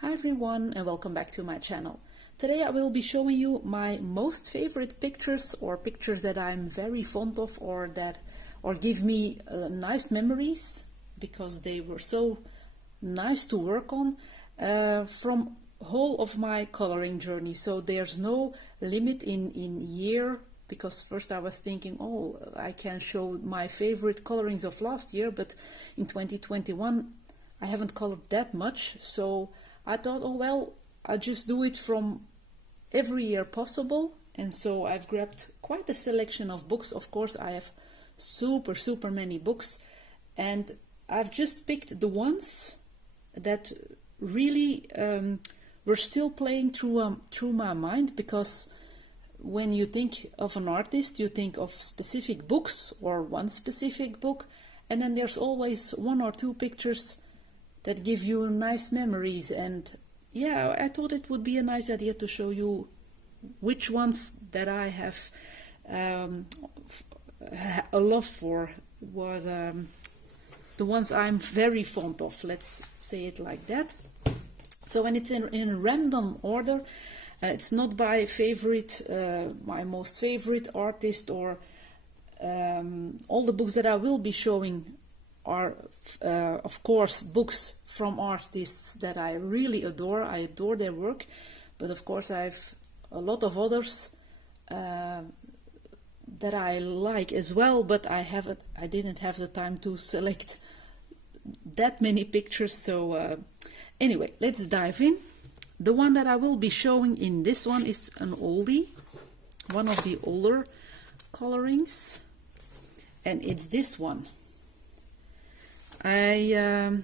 Hi everyone and welcome back to my channel. Today I will be showing you my most favorite pictures, or pictures that I'm very fond of, or give me nice memories because they were so nice to work on, from whole of my coloring journey. So there's no limit in year, because first I was thinking, oh, I can show my favorite colorings of last year, but in 2021 I haven't colored that much, so I thought, oh well, I'll just do it from every year possible. And so I've grabbed quite a selection of books. Of course, I have super many books, and I've just picked the ones that really were still playing through my mind, because when you think of an artist, you think of specific books or one specific book, and then there's always one or two pictures that give you nice memories. And yeah, I thought it would be a nice idea to show you which ones that I have a love for, what the ones I'm very fond of, let's say it like that. So when it's in random order, it's not by favorite, my most favorite artist, or all the books that I will be showing are of course books from artists that I really adore. I adore their work, but of course I have a lot of others that I like as well, but I didn't have the time to select that many pictures. So anyway, let's dive in. The one that I will be showing in this one is an oldie, one of the older colorings, and it's this one. I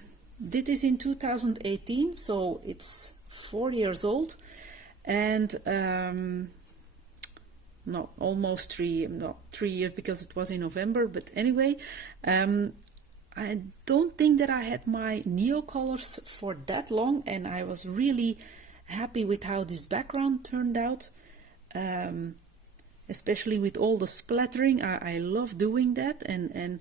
did this in 2018, so it's 4 years old, and no, almost 3 years, because it was in November. But anyway, I don't think that I had my neo colors for that long, and I was really happy with how this background turned out, especially with all the splattering. I love doing that, and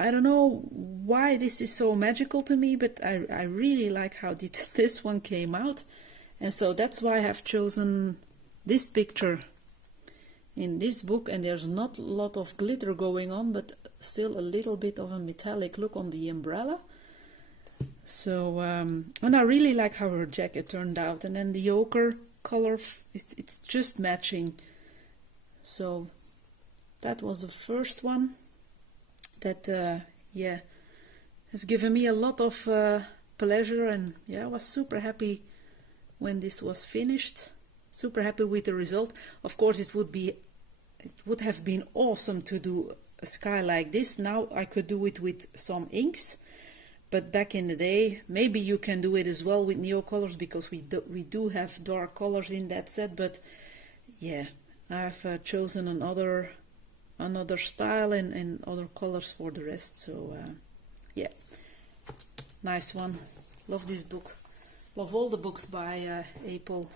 I don't know why this is so magical to me, but I really like how this one came out. And so that's why I have chosen this picture in this book. And there's not a lot of glitter going on, but still a little bit of a metallic look on the umbrella. So and I really like how her jacket turned out, and then the ochre color, it's just matching. So that was the first one that yeah, has given me a lot of pleasure, and yeah, I was super happy when this was finished, super happy with the result. Of course, it would have been awesome to do a sky like this. Now I could do it with some inks, but back in the day, maybe you can do it as well with neo colors, because we do have dark colors in that set. But yeah, I've chosen another style and other colors for the rest. So yeah, nice one. Love this book, love all the books by Apple.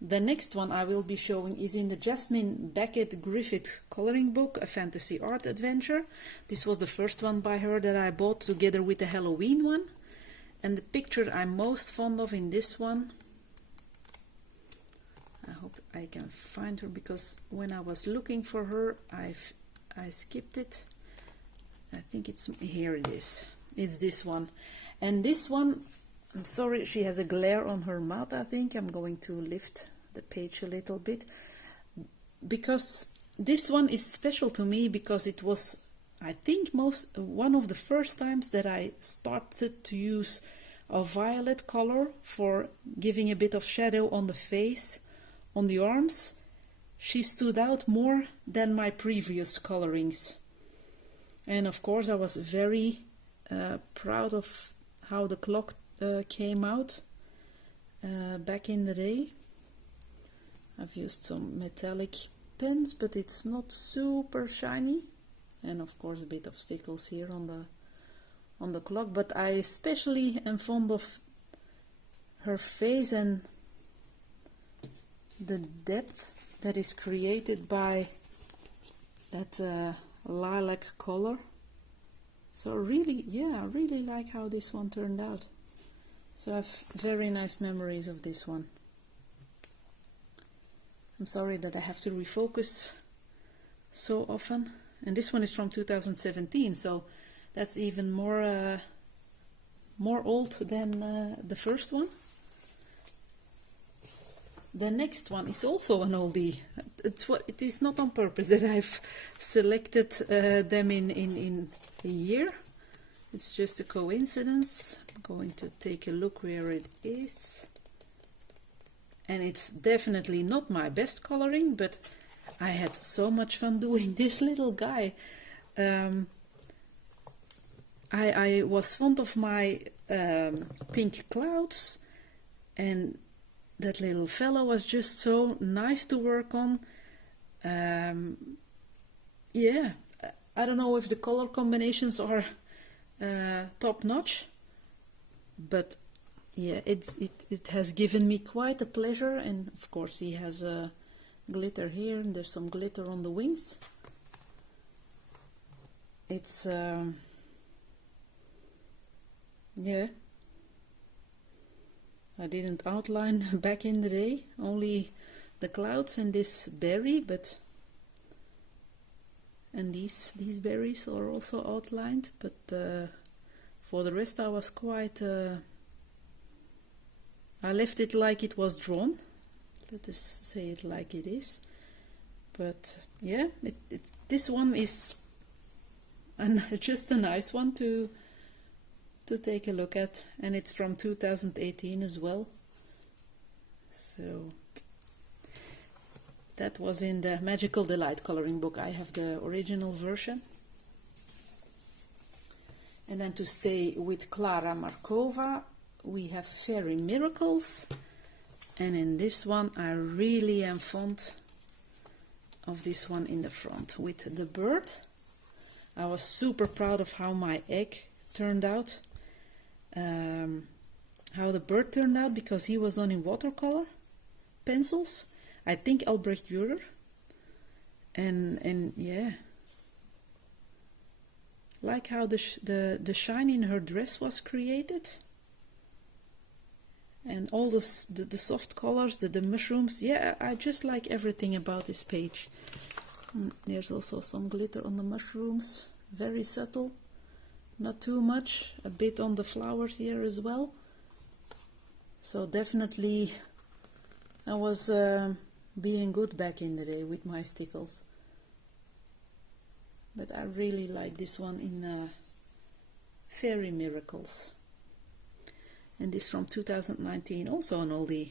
The next one I will be showing is in the Jasmine Becket-Griffith coloring book, A Fantasy Art Adventure. This was the first one by her that I bought together with the Halloween one. And the picture I'm most fond of in this one, I hope I can find her, because when I was looking for her, I skipped it. I think it's here. It is. It's this one. And this one, I'm sorry, she has a glare on her mouth. I think I'm going to lift the page a little bit, because this one is special to me, because it was, I think, one of the first times that I started to use a violet color for giving a bit of shadow on the face, on the arms. She stood out more than my previous colorings, and of course I was very proud of how the clock came out back in the day. I've used some metallic pens, but it's not super shiny, and of course a bit of stickles here on the clock. But I especially am fond of her face and the depth that is created by that lilac color. So really, yeah, I really like how this one turned out. So I have very nice memories of this one. I'm sorry that I have to refocus so often. And this one is from 2017, so that's even more old than the first one. The next one is also an oldie. It is not on purpose that I've selected them in a year. It's just a coincidence. I'm going to take a look where it is. And it's definitely not my best coloring, but I had so much fun doing this little guy. I was fond of my pink clouds, and that little fellow was just so nice to work on. Yeah, I don't know if the color combinations are top notch, but yeah, it has given me quite a pleasure. And of course he has a glitter here, and there's some glitter on the wings. It's yeah, I didn't outline back in the day, only the clouds and this berry, but and these berries are also outlined, but for the rest I was quite I left it like it was drawn, let us say it like it is. But yeah, this one is just a nice one to take a look at, and it's from 2018 as well. So that was in the Magical Delight coloring book. I have the original version. And then to stay with Clara Markova, we have Fairy Miracles, and in this one I really am fond of this one in the front with the bird. I was super proud of how my egg turned out, how the bird turned out, because he was on in watercolor pencils, I think Albrecht Dürer, and yeah, like how the shine in her dress was created, and all the soft colors, the mushrooms. Yeah, I just like everything about this page. There's also some glitter on the mushrooms, very subtle, not too much, a bit on the flowers here as well. So definitely I was being good back in the day with my stickles. But I really like this one in Fairy Miracles. And this from 2019, also an oldie.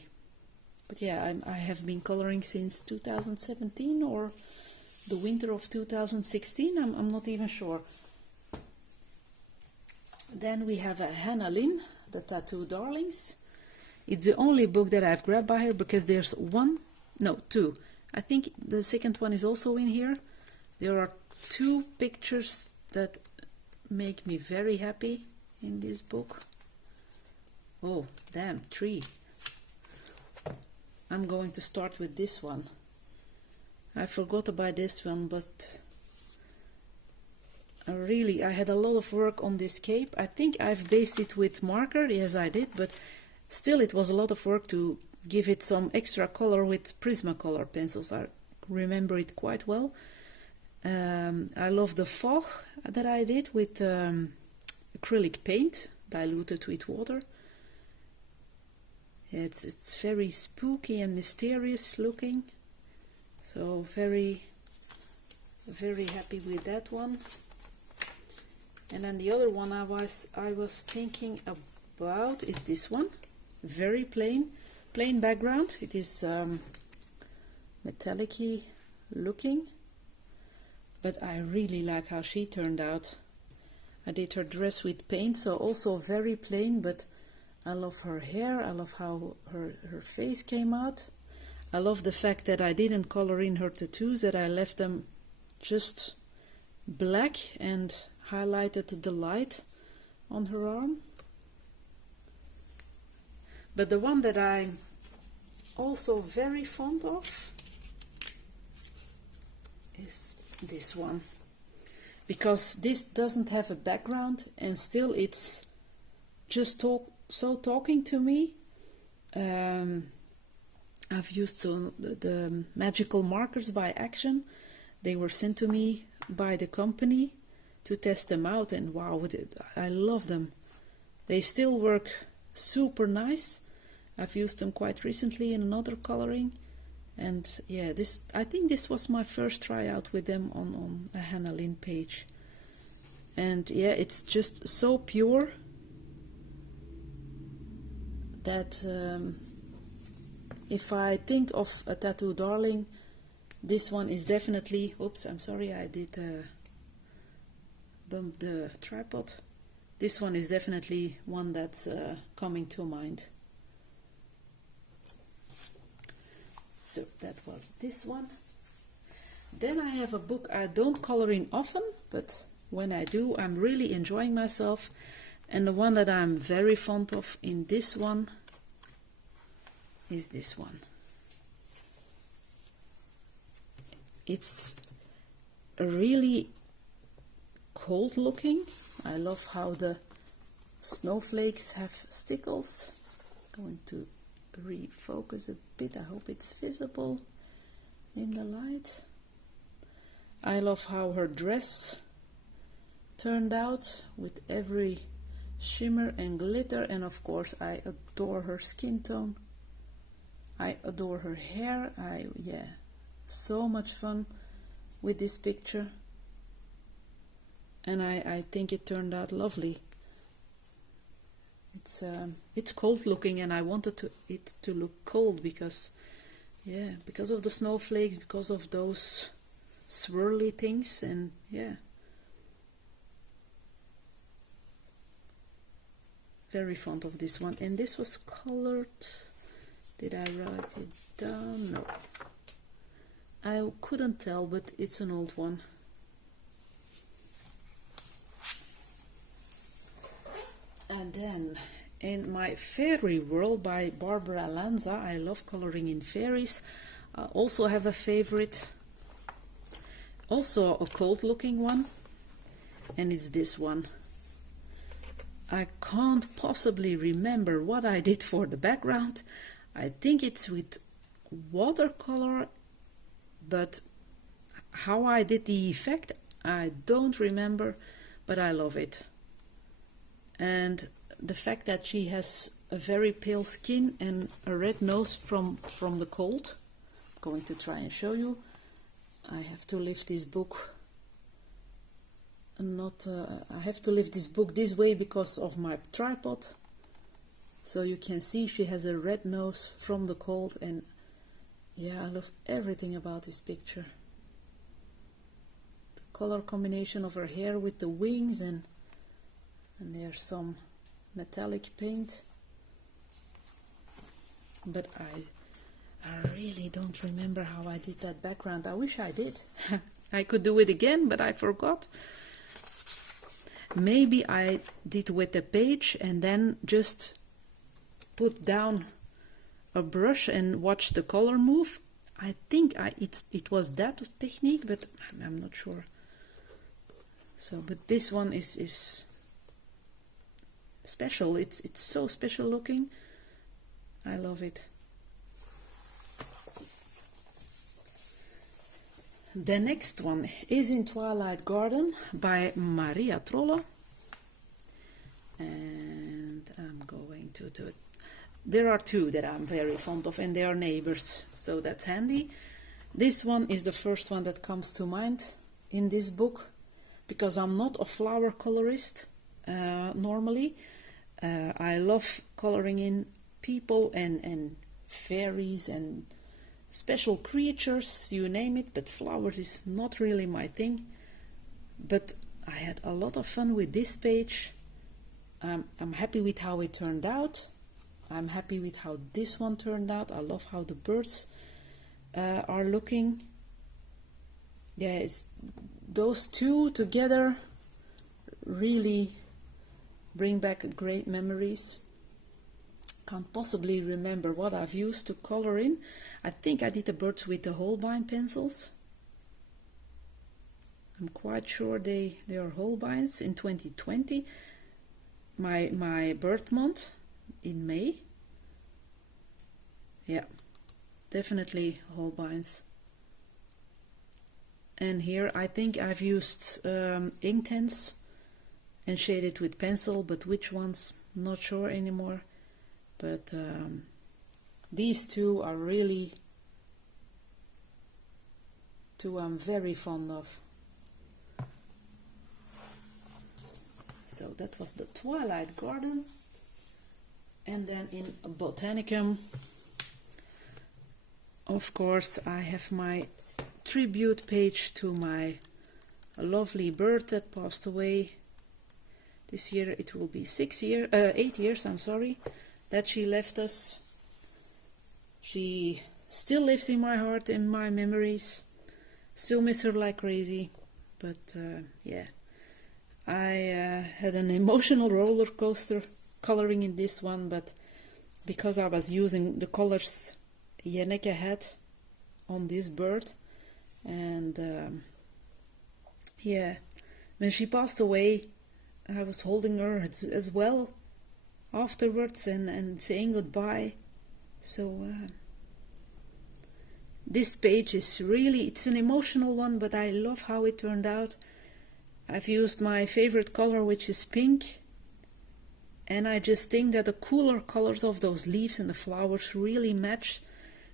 But yeah, I have been coloring since 2017 or the winter of 2016, I'm not even sure. Then we have a Hannah Lynn, The Tattoo Darlings. It's the only book that I've grabbed by her, because there's two. I think the second one is also in here. There are two pictures that make me very happy in this book. Oh, damn, 3. I'm going to start with this one. I forgot about this one, but I had a lot of work on this cape. I think I've based it with marker, yes I did, but still it was a lot of work to give it some extra color with Prismacolor pencils. I remember it quite well. I love the fog that I did with acrylic paint diluted with water. It's very spooky and mysterious looking, so very happy with that one. And then the other one I was thinking about is this one, very plain background. It is metallic-y looking, but I really like how she turned out. I did her dress with paint, so also very plain, but I love her hair, I love how her face came out. I love the fact that I didn't color in her tattoos, that I left them just black and highlighted the light on her arm. But the one that I'm also very fond of is this one, because this doesn't have a background and still it's just so talking to me. I've used the magical markers by Action. They were sent to me by the company to test them out, and wow, I love them. They still work super nice. I've used them quite recently in another coloring, and yeah, I think this was my first tryout with them on a Hannah Lynn page. And yeah, it's just so pure that if I think of a tattoo darling, this one is definitely, oops, I'm sorry, I did bump the tripod. This one is definitely one that's coming to mind. So that was this one. Then I have a book I don't color in often, but when I do, I'm really enjoying myself. And the one that I'm very fond of in this one is this one. It's really cold looking. I love how the snowflakes have stickles. Going to refocus a bit. I hope it's visible in the light. I love how her dress turned out with every shimmer and glitter, and of course I adore her skin tone. I adore her hair. Yeah, so much fun with this picture, and I think it turned out lovely. It's cold looking, and I wanted it to look cold because, yeah, because of the snowflakes, because of those swirly things, and yeah, very fond of this one. And this was colored. Did I write it down? No, I couldn't tell, but it's an old one. And then in my Fairy World by Barbara Lanza, I love coloring in fairies. I also have a favorite, also a cold looking one, and it's this one. I can't possibly remember what I did for the background. I think it's with watercolor, but how I did the effect I don't remember, but I love it. And the fact that she has a very pale skin and a red nose from the cold. I'm going to try and show you. I have to lift this book. I have to lift this book this way because of my tripod. So you can see she has a red nose from the cold, and yeah, I love everything about this picture. The color combination of her hair with the wings, and there's some metallic paint. But I really don't remember how I did that background. I wish I did. I could do it again, but I forgot. Maybe I did with the page and then just put down a brush and watch the color move. I think it was that technique, but I'm not sure. So, but this one is special. It's so special looking. I love it. The next one is in Twilight Garden by Maria Trolle, and I'm going to do it. There are two that I'm very fond of, and they are neighbors, so that's handy. This one is the first one that comes to mind in this book, because I'm not a flower colorist normally. I love coloring in people and fairies and special creatures, you name it, but flowers is not really my thing. But I had a lot of fun with this page. I'm happy with how it turned out. I'm happy with how this one turned out. I love how the birds are looking. Yeah, those two together really bring back great memories. Can't possibly remember what I've used to color in. I think I did the birds with the Holbein pencils. I'm quite sure they are Holbeins in 2020. My birth month in May. Yeah, definitely Holbein's. And here I think I've used Inktense and shaded with pencil, but which ones, not sure anymore. But these two are really two I'm very fond of. So that was the Twilight Garden. And then in Botanicum, of course, I have my tribute page to my lovely bird that passed away. This year it will be 8 years, I'm sorry, that she left us. She still lives in my heart, in my memories. Still miss her like crazy. But yeah, I had an emotional roller coaster coloring in this one, but because I was using the colors Janneke had on this bird, and yeah, when she passed away, I was holding her as well afterwards and saying goodbye. So this page is really, it's an emotional one, but I love how it turned out. I've used my favorite color, which is pink, and I just think that the cooler colors of those leaves and the flowers really match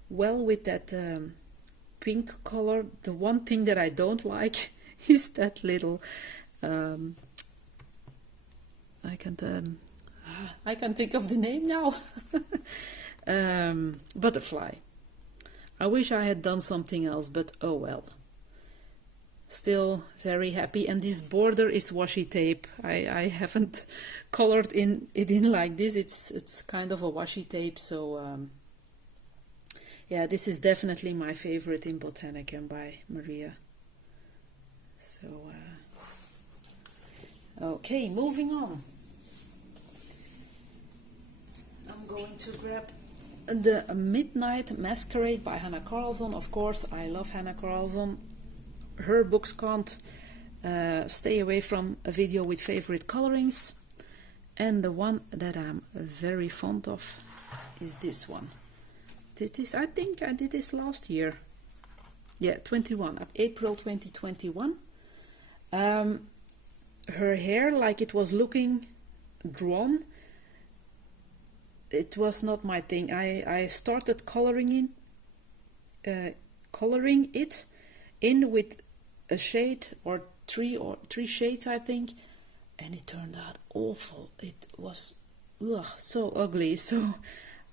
well with that pink color. The one thing that I don't like is that little I can't think of the name now. Butterfly. I wish I had done something else, but oh well. Still very happy. And this border is washi tape. I haven't colored it in like this. It's kind of a washi tape. So yeah, this is definitely my favorite in Botanicum by Maria. So okay, moving on. I'm going to grab the Midnight Masquerade by Hannah Carlson. Of course, I love Hannah Carlson. Her books can't stay away from a video with favorite colorings. And the one that I'm very fond of is this one. I think I did this last year. Yeah, April 2021. Her hair, like it was looking drawn, it was not my thing. I started coloring it in with a shade or three shades, I think, and it turned out awful. It was so ugly. So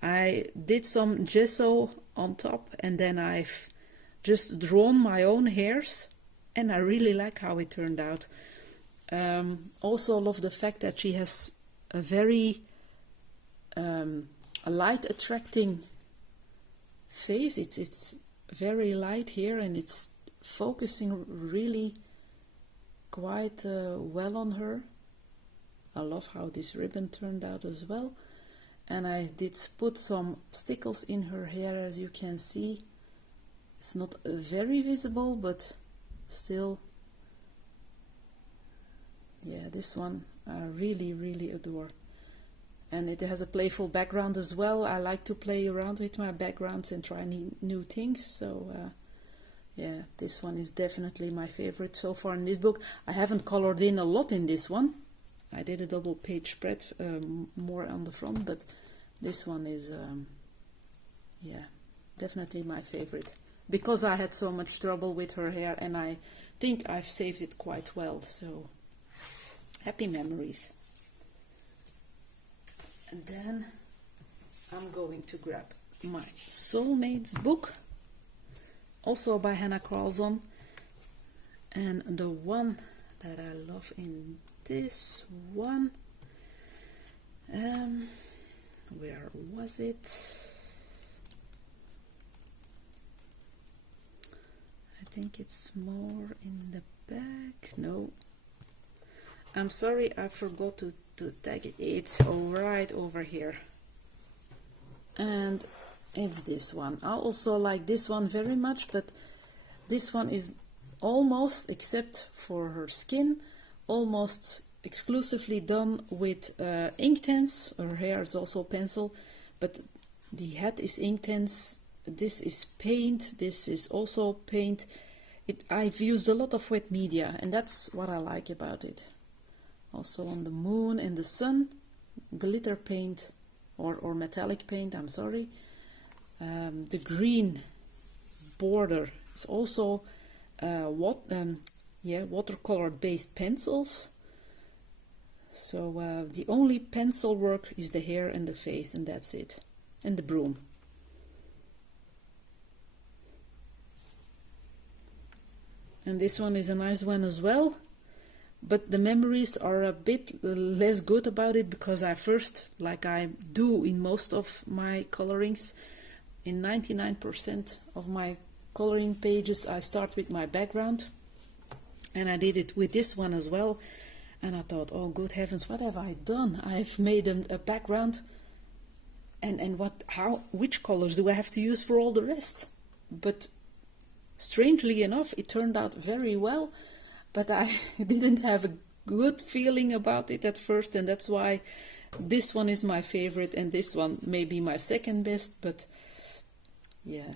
I did some gesso on top, and then I've just drawn my own hairs, and I really like how it turned out. Also love the fact that she has a very a light attracting face. It's very light here, and it's focusing really quite well on her. I love how this ribbon turned out as well. And I did put some stickles in her hair, as you can see. It's not very visible, but still, yeah, this one I really adore. And it has a playful background as well. I like to play around with my backgrounds and try new things. So yeah, this one is definitely my favorite so far in this book. I haven't colored in a lot in this one. I did a double page spread, more on the front, but this one is yeah, definitely my favorite, because I had so much trouble with her hair, and I think I've saved it quite well. So happy memories. And then I'm going to grab my Soulmates book, also by Hannah Carlson, and the one that I love in this one, where was it? I think it's more in the back. No, I'm sorry, I forgot to tag it. It's right over here, and it's this one. I also like this one very much, but this one is almost, except for her skin, almost exclusively done with Inktense. Her hair is also pencil, but the head is Inktense. This is paint. This is also paint. I've used a lot of wet media, and that's what I like about it. Also on the moon and the sun, glitter paint or metallic paint, I'm sorry. The green border is also watercolor based pencils. So the only pencil work is the hair and the face, and that's it. And the broom. And this one is a nice one as well. But the memories are a bit less good about it, because I first, like I do in most of my colorings, in 99% of my coloring pages, I start with my background. And I did it with this one as well. And I thought, oh good heavens, what have I done? I've made a background. And which colors do I have to use for all the rest? But strangely enough, it turned out very well. But I didn't have a good feeling about it at first, and that's why this one is my favorite, and this one may be my second best, but yeah.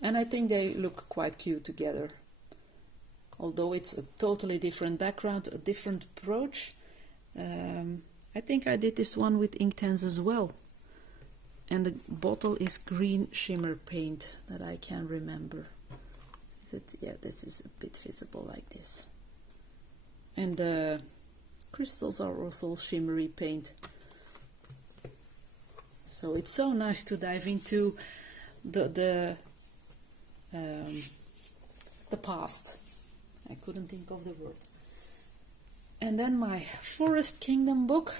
And I think they look quite cute together. Although it's a totally different background, a different approach. I think I did this one with Inktense as well. And the bottle is green shimmer paint that I can remember. Is it? Yeah, this is a bit visible like this. And the crystals are also shimmery paint. So it's so nice to dive into the past. I couldn't think of the word. And then my Forest Kingdom book.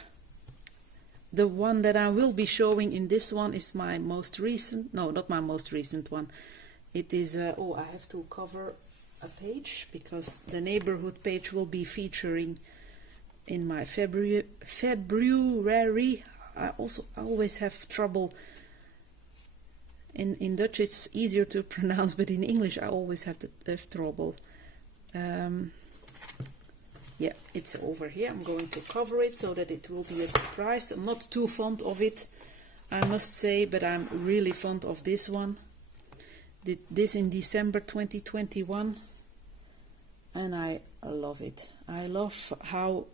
The one that I will be showing in this one is my most recent, no, not my most recent one. It is, oh, I have to cover a page, because the neighborhood page will be featuring in my February. I always have trouble. In Dutch it's easier to pronounce, but in English I always have trouble. Yeah, it's over here. I'm going to cover it so that it will be a surprise. I'm not too fond of it, I must say, but I'm really fond of this one. Did this in December 2021, and I love it. I love how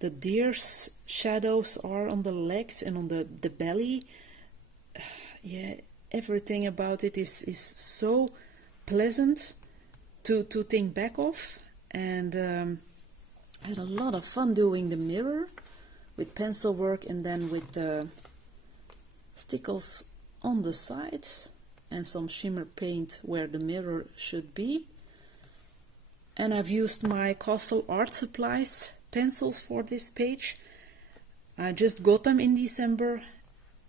the deer's shadows are on the legs and on the belly. Yeah, everything about it is so pleasant to think back of. And I had a lot of fun doing the mirror with pencil work, and then with the stickles on the sides and some shimmer paint where the mirror should be. And I've used my Castle Art Supplies pencils for this page. I just got them in December,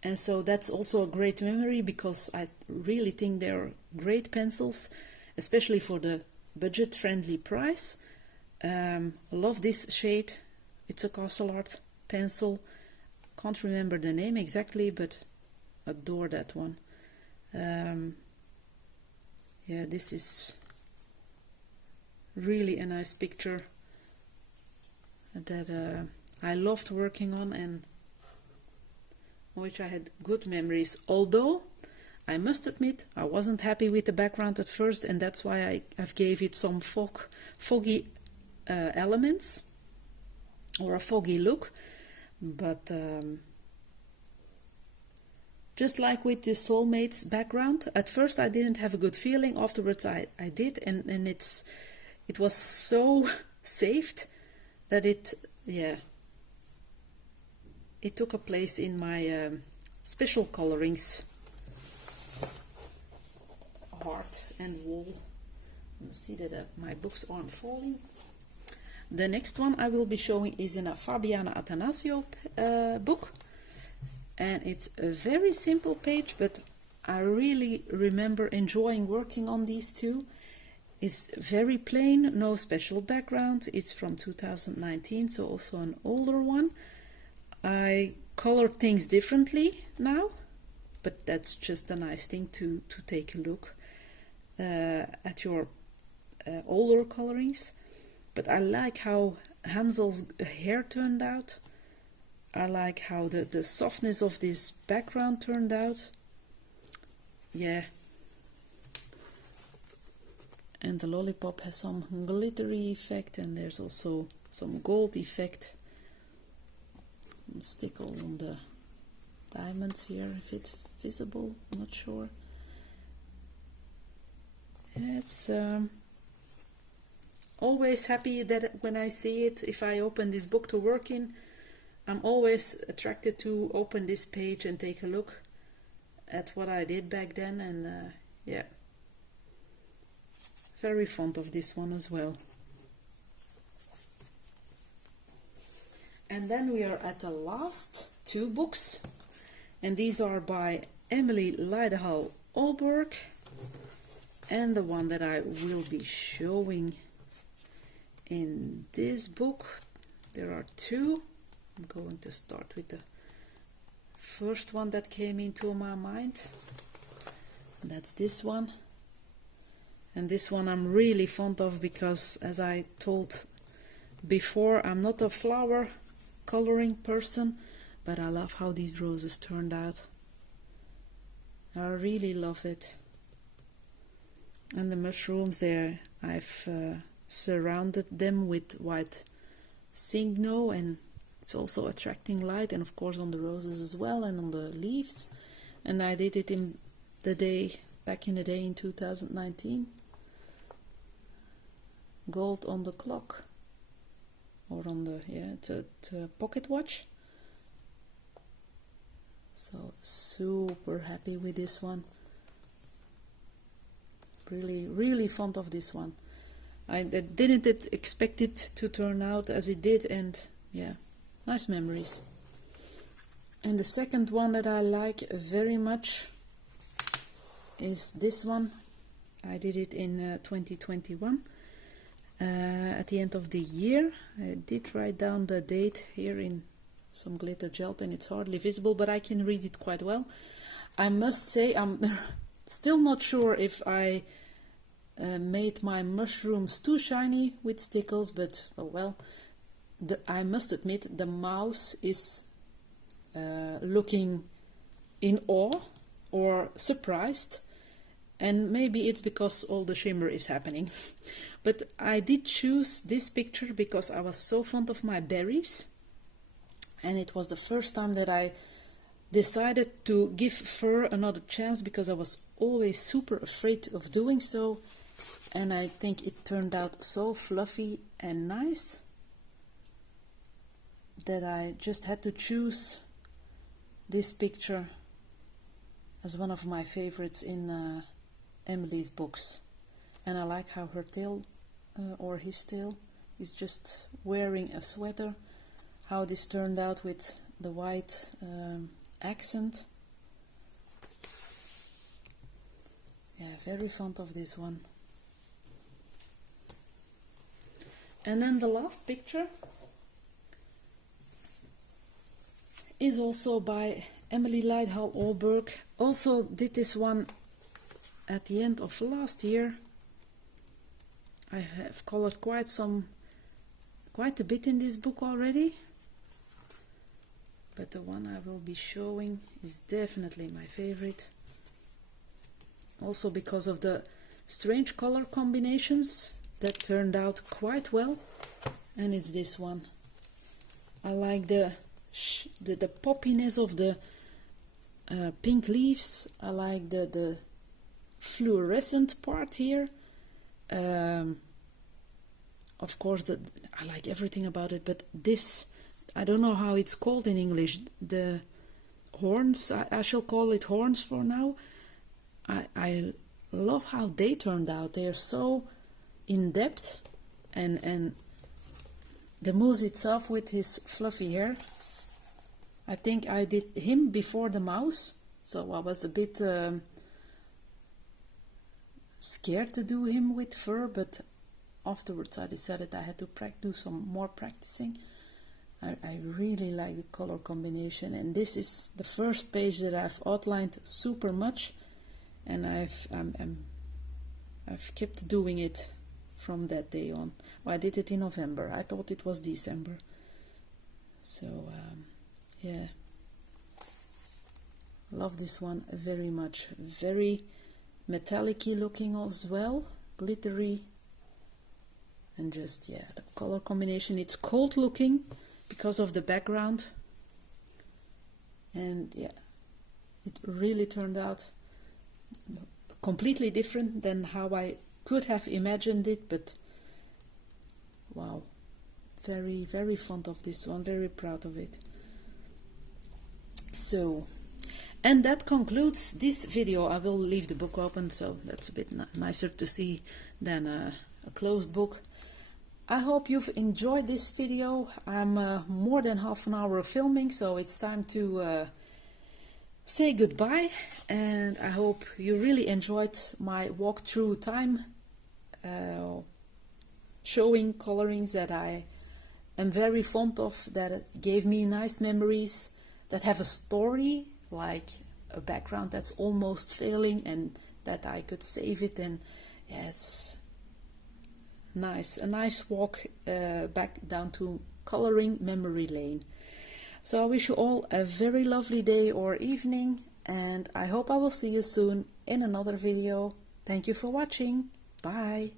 and so that's also a great memory, because I really think they're great pencils, especially for the budget-friendly price. I love this shade. It's a Castle Art pencil. Can't remember the name exactly, but adore that one. Yeah, this is really a nice picture that I loved working on, and which I had good memories. Although I must admit I wasn't happy with the background at first, and that's why I've gave it some foggy elements, or a foggy look. But just like with the Soulmates background, at first I didn't have a good feeling. Afterwards I did, and it was so saved that it took a place in my special colorings, heart and wall. You see that my books aren't falling. The next one I will be showing is in a Fabiana Atanasio book, and it's a very simple page, but I really remember enjoying working on these two. It's very plain, no special background. It's from 2019, so also an older one. I color things differently now, but that's just a nice thing to take a look at your older colorings. But I like how Hansel's hair turned out. I like how the softness of this background turned out. Yeah. And the lollipop has some glittery effect, and there's also some gold effect. Stickle on the diamonds here, if it's visible, I'm not sure. It's always happy that when I see it, if I open this book to work in, I'm always attracted to open this page and take a look at what I did back then, and yeah, very fond of this one as well. And then we are at the last two books, and these are by Emily Liddell Alberg, and the one that I will be showing in this book. There are two. I'm going to start with the first one that came into my mind. That's this one. And this one I'm really fond of because, as I told before, I'm not a flower coloring person, but I love how these roses turned out. I really love it. And the mushrooms there, I've surrounded them with white signo, and it's also attracting light, and of course on the roses as well, and on the leaves. And I did it in the day, back in the day in 2019. Gold on the clock, or on the, yeah, it's a pocket watch. So super happy with this one. Really fond of this one. I didn't expect it to turn out as it did, and yeah, nice memories. And the second one that I like very much is this one. I did it in 2021 at the end of the year. I did write down the date here in some glitter gel pen. It's hardly visible, but I can read it quite well. I must say I'm still not sure if I made my mushrooms too shiny with stickles, but oh well. I must admit the mouse is looking in awe or surprised, and maybe it's because all the shimmer is happening. But I did choose this picture because I was so fond of my berries, and it was the first time that I decided to give fur another chance, because I was always super afraid of doing so. And I think it turned out so fluffy and nice that I just had to choose this picture as one of my favorites in Emily's books. And I like how her tail, or his tail, is just wearing a sweater. How this turned out with the white accent. Yeah, very fond of this one. And then the last picture is also by Emily Liddell Alberg. Also did this one at the end of last year. I have colored quite a bit in this book already, but the one I will be showing is definitely my favorite. Also because of the strange color combinations that turned out quite well, and it's this one. I like the poppiness of the pink leaves. I like the fluorescent part here. Of course, I like everything about it, but this, I don't know how it's called in English. The horns, I shall call it horns for now. I love how they turned out. They are so in depth, and the moose itself with his fluffy hair. I think I did him before the mouse, so I was a bit scared to do him with fur, but afterwards I decided I had to do some more practicing. I really like the color combination, and this is the first page that I've outlined super much, and I've kept doing it from that day on. Well, I did it in November. I thought it was December. So yeah, love this one very much. Very metallic-y looking as well, glittery, and just, yeah, the color combination. It's cold looking because of the background, and yeah, it really turned out completely different than how I could have imagined it. But wow, very, very fond of this one, very proud of it. So, and that concludes this video. I will leave the book open, so that's a bit nicer to see than a closed book. I hope you've enjoyed this video. I'm more than half an hour of filming, so it's time to say goodbye. And I hope you really enjoyed my walkthrough time, showing colorings that I am very fond of, that gave me nice memories, that have a story, like a background that's almost failing, and that I could save it. And yes, nice, a nice walk back down to coloring memory lane. So I wish you all a very lovely day or evening, and I hope I will see you soon in another video. Thank you for watching. Bye.